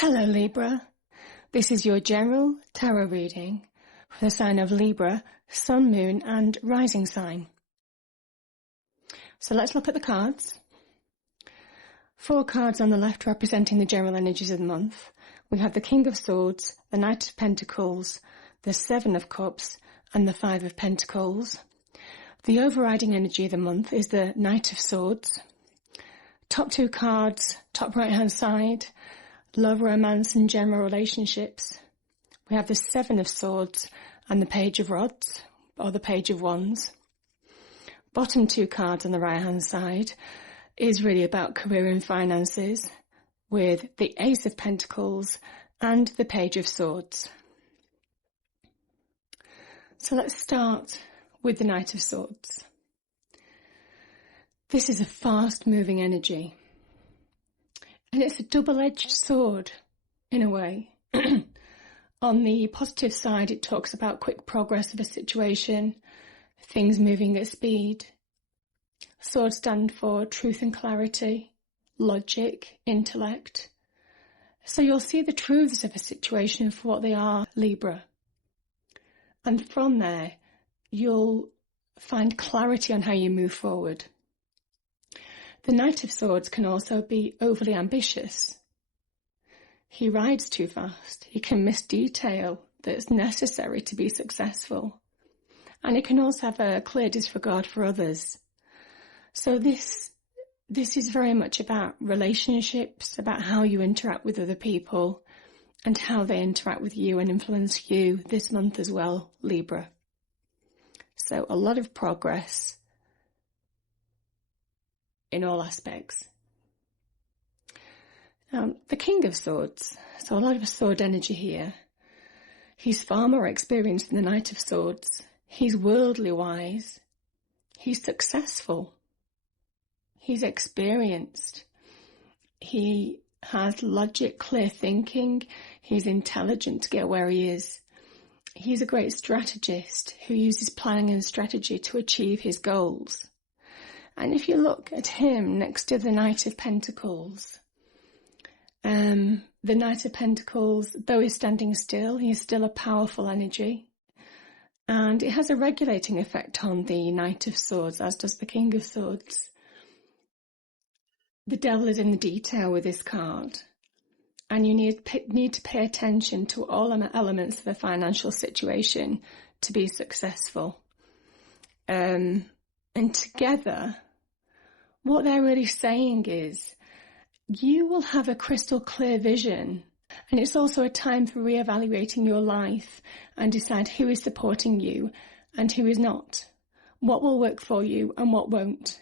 Hello Libra, this is your general tarot reading for the sign of Libra, Sun, Moon and Rising sign. So let's look at the cards. 4 cards on the left representing the general energies of the month. We have the King of Swords, the Knight of Pentacles, the 7 of Cups and the 5 of Pentacles. The overriding energy of the month is the Knight of Swords. Top 2 cards, top right hand side, love, romance and general relationships. We have the 7 of Swords and the Page of Rods, or the Page of Wands. Bottom 2 cards on the right hand side is really about career and finances, with the Ace of Pentacles and the Page of Swords. So let's start with the Knight of Swords. This is a fast moving energy. And it's a double-edged sword, in a way. On the positive side, it talks about quick progress of a situation, things moving at speed. Swords stand for truth and clarity, logic, intellect. So you'll see the truths of a situation for what they are, Libra. And from there, you'll find clarity on how you move forward. The Knight of Swords can also be overly ambitious. He rides too fast. He can miss detail that's necessary to be successful. And he can also have a clear disregard for others. So this is very much about relationships, about how you interact with other people and how they interact with you and influence you this month as well, Libra. So a lot of progress in all aspects. The King of Swords, so a lot of sword energy here. He's far more experienced than the Knight of Swords. He's worldly wise. He's successful. He's experienced. He has logic, clear thinking. He's intelligent to get where he is. He's a great strategist who uses planning and strategy to achieve his goals. And if you look at him next to the Knight of Pentacles, the Knight of Pentacles, though he's standing still, he's still a powerful energy. And it has a regulating effect on the Knight of Swords, as does the King of Swords. The devil is in the detail with this card. And you need to pay attention to all elements of a financial situation to be successful. And together, what they're really saying is you will have a crystal clear vision, and it's also a time for reevaluating your life and decide who is supporting you and who is not, what will work for you and what won't.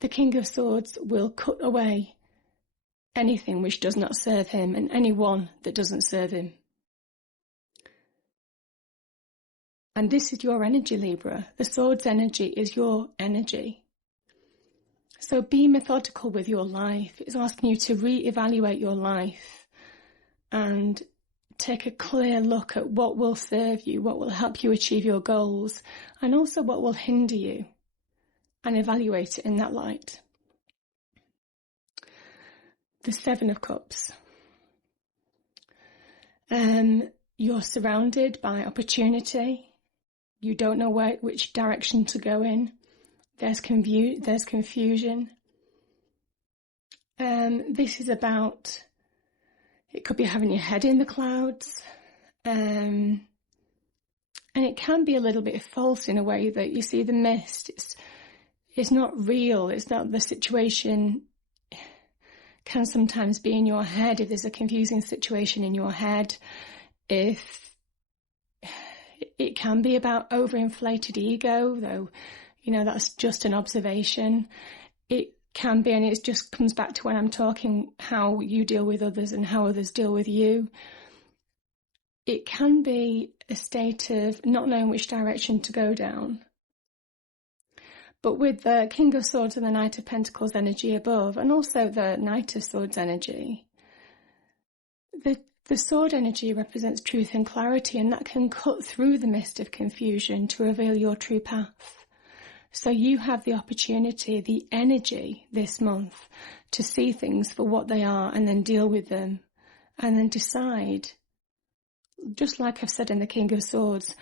The King of Swords will cut away anything which does not serve him and anyone that doesn't serve him. And this is your energy, Libra. The Swords energy is your energy. So be methodical with your life. It's asking you to re-evaluate your life and take a clear look at what will serve you, what will help you achieve your goals, and also what will hinder you, and evaluate it in that light. The 7 of Cups. You're surrounded by opportunity. You don't know which direction to go in. There's confusion. This is about, it could be having your head in the clouds. And it can be a little bit false in a way that you see the mist. It's not real. It's not the situation. Can sometimes be in your head if there's a confusing situation in your head. If it can be about overinflated ego, though, that's just an observation. It can be, and it just comes back to when I'm talking how you deal with others and how others deal with you. It can be a state of not knowing which direction to go down. But with the King of Swords and the Knight of Pentacles energy above, and also the Knight of Swords energy, the sword energy represents truth and clarity, and that can cut through the mist of confusion to reveal your true path. So you have the opportunity, the energy this month to see things for what they are and then deal with them and then decide, just like I've said in the King of Swords,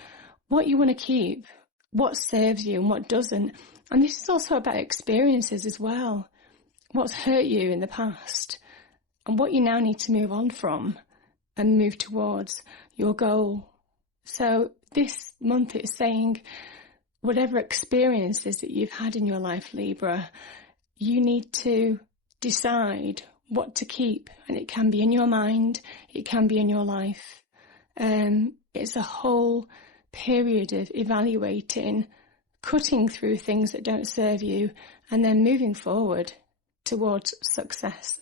what you want to keep, what serves you and what doesn't. And this is also about experiences as well. What's hurt you in the past and what you now need to move on from and move towards your goal. So this month it's saying, whatever experiences that you've had in your life, Libra, you need to decide what to keep. And it can be in your mind, it can be in your life. It's a whole period of evaluating, cutting through things that don't serve you, and then moving forward towards success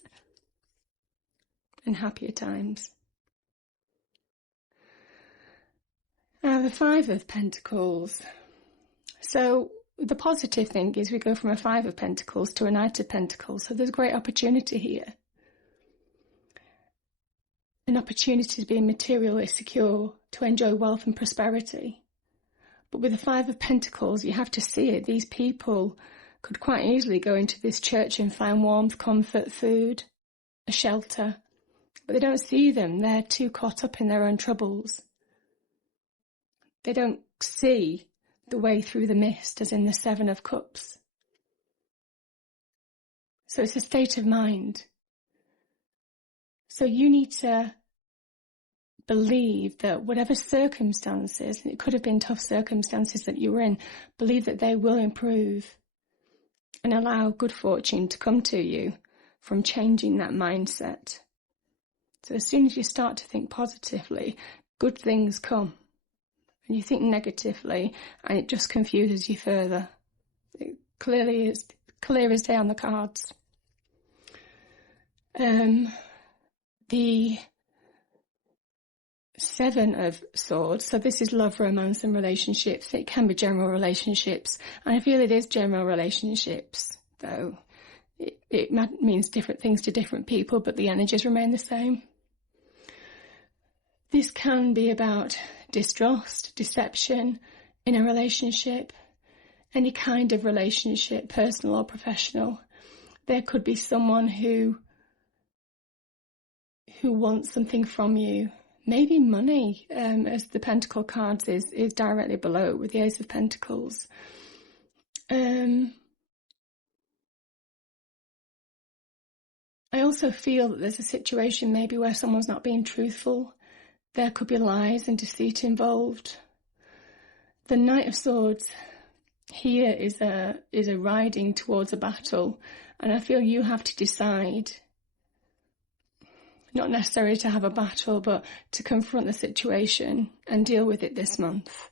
and happier times. Now, the Five of Pentacles. So the positive thing is we go from a Five of Pentacles to a Knight of Pentacles. So there's great opportunity here. An opportunity to be materially secure, to enjoy wealth and prosperity. But with the Five of Pentacles, you have to see it. These people could quite easily go into this church and find warmth, comfort, food, a shelter. But they don't see them. They're too caught up in their own troubles. They don't see the way through the mist, as in the Seven of Cups. So it's a state of mind. So you need to believe that whatever circumstances, and it could have been tough circumstances that you were in, believe that they will improve and allow good fortune to come to you from changing that mindset. So as soon as you start to think positively, good things come. And you think negatively, and it just confuses you further. It clearly is clear as day on the cards. The Seven of Swords, so this is love, romance and relationships. It can be general relationships, and I feel it is general relationships, though it means different things to different people, but the energies remain the same. This can be about distrust, deception in a relationship, any kind of relationship, personal or professional. There could be someone who wants something from you, maybe money, as the Pentacle cards is directly below with the Ace of Pentacles. I also feel that there's a situation maybe where someone's not being truthful. There could be lies and deceit involved. The Knight of Swords here is a riding towards a battle, and I feel you have to decide, not necessarily to have a battle, but to confront the situation and deal with it this month.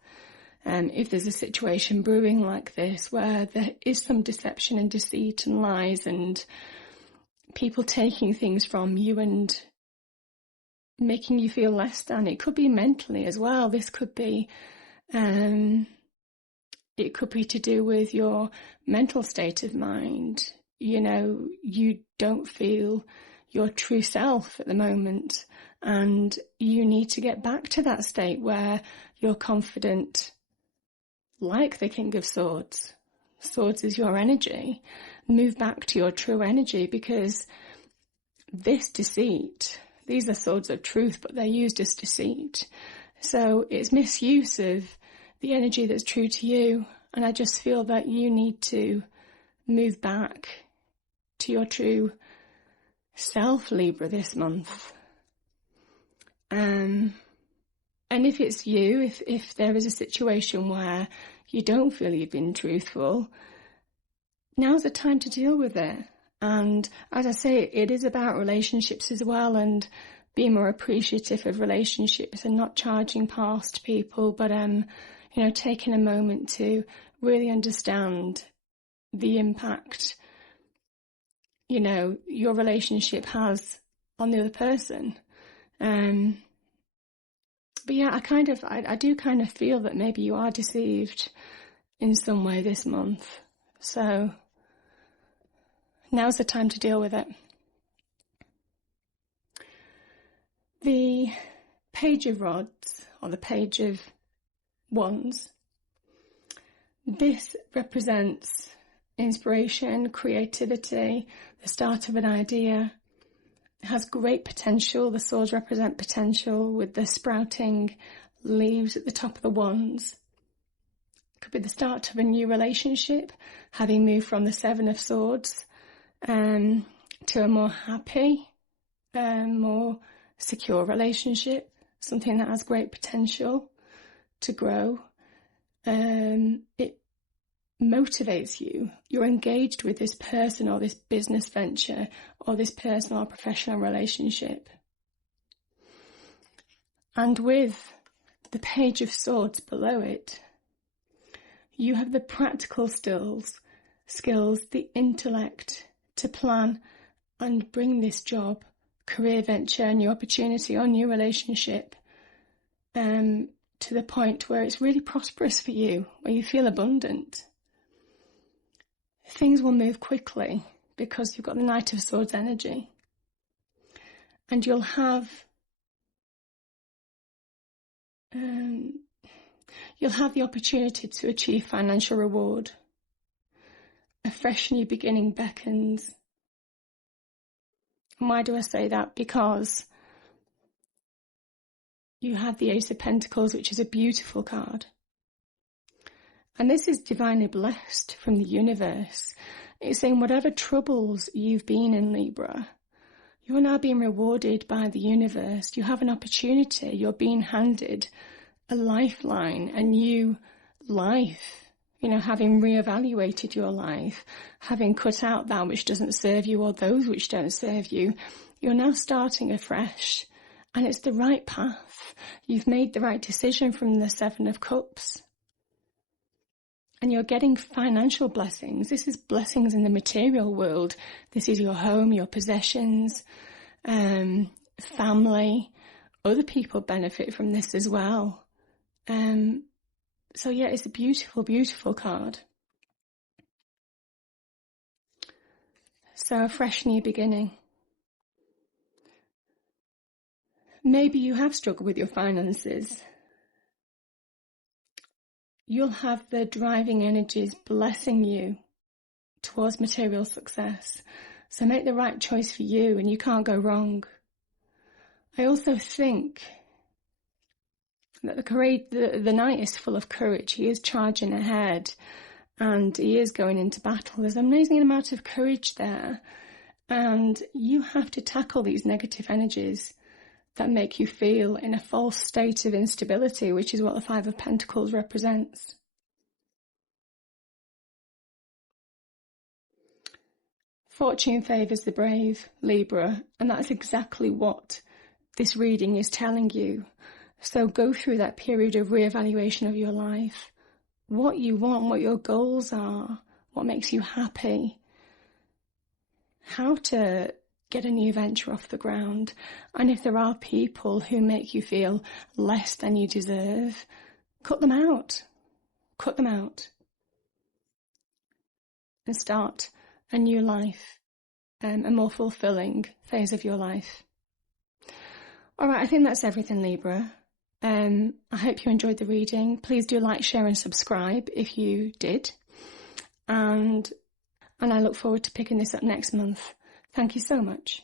If there's a situation brewing like this where there is some deception and deceit and lies and people taking things from you and making you feel less than. It could be mentally as well. This could be, it could be to do with your mental state of mind. You know, you don't feel your true self at the moment, and you need to get back to that state where you're confident, like the King of Swords. Swords is your energy. Move back to your true energy, because this deceit, these are swords of truth, but they're used as deceit. So it's misuse of the energy that's true to you. And I just feel that you need to move back to your true self, Libra, this month. And if it's you, if there is a situation where you don't feel you've been truthful, now's the time to deal with it. And as I say, it is about relationships as well, and being more appreciative of relationships and not charging past people, but taking a moment to really understand the impact, your relationship has on the other person. But yeah, I do kind of feel that maybe you are deceived in some way this month. So now's the time to deal with it. The Page of Rods, or the Page of Wands, this represents inspiration, creativity, the start of an idea, has great potential. The swords represent potential with the sprouting leaves at the top of the wands. Could be the start of a new relationship, having moved from the Seven of Swords to a more happy, more secure relationship, something that has great potential to grow. It motivates you. You're engaged with this person or this business venture or this personal or professional relationship. And with the Page of Swords below it, you have the practical skills, the intellect to plan and bring this job, career venture, new opportunity or new relationship to the point where it's really prosperous for you, where you feel abundant. Things will move quickly because you've got the Knight of Swords energy. And you'll have the opportunity to achieve financial reward. A fresh new beginning beckons. And why do I say that? Because you have the Ace of Pentacles, which is a beautiful card. And this is divinely blessed from the universe. It's saying whatever troubles you've been in, Libra, you're now being rewarded by the universe. You have an opportunity. You're being handed a lifeline, a new life. Having reevaluated your life, having cut out that which doesn't serve you or those which don't serve you, you're now starting afresh. And it's the right path. You've made the right decision from the Seven of Cups. And you're getting financial blessings. This is blessings in the material world. This is your home, your possessions, family. Other people benefit from this as well. So yeah, it's a beautiful, beautiful card. So a fresh new beginning. Maybe you have struggled with your finances. You'll have the driving energies blessing you towards material success. So make the right choice for you and you can't go wrong. I also think that the knight is full of courage. He is charging ahead and he is going into battle. There's an amazing amount of courage there. And you have to tackle these negative energies that make you feel in a false state of instability, which is what the Five of Pentacles represents. Fortune favours the brave, Libra, and that's exactly what this reading is telling you. So go through that period of reevaluation of your life, what you want, what your goals are, what makes you happy, how to get a new venture off the ground. And if there are people who make you feel less than you deserve, cut them out. Cut them out. And start a new life, a more fulfilling phase of your life. All right, I think that's everything, Libra. I hope you enjoyed the reading. Please do like, share and subscribe if you did. And I look forward to picking this up next month. Thank you so much.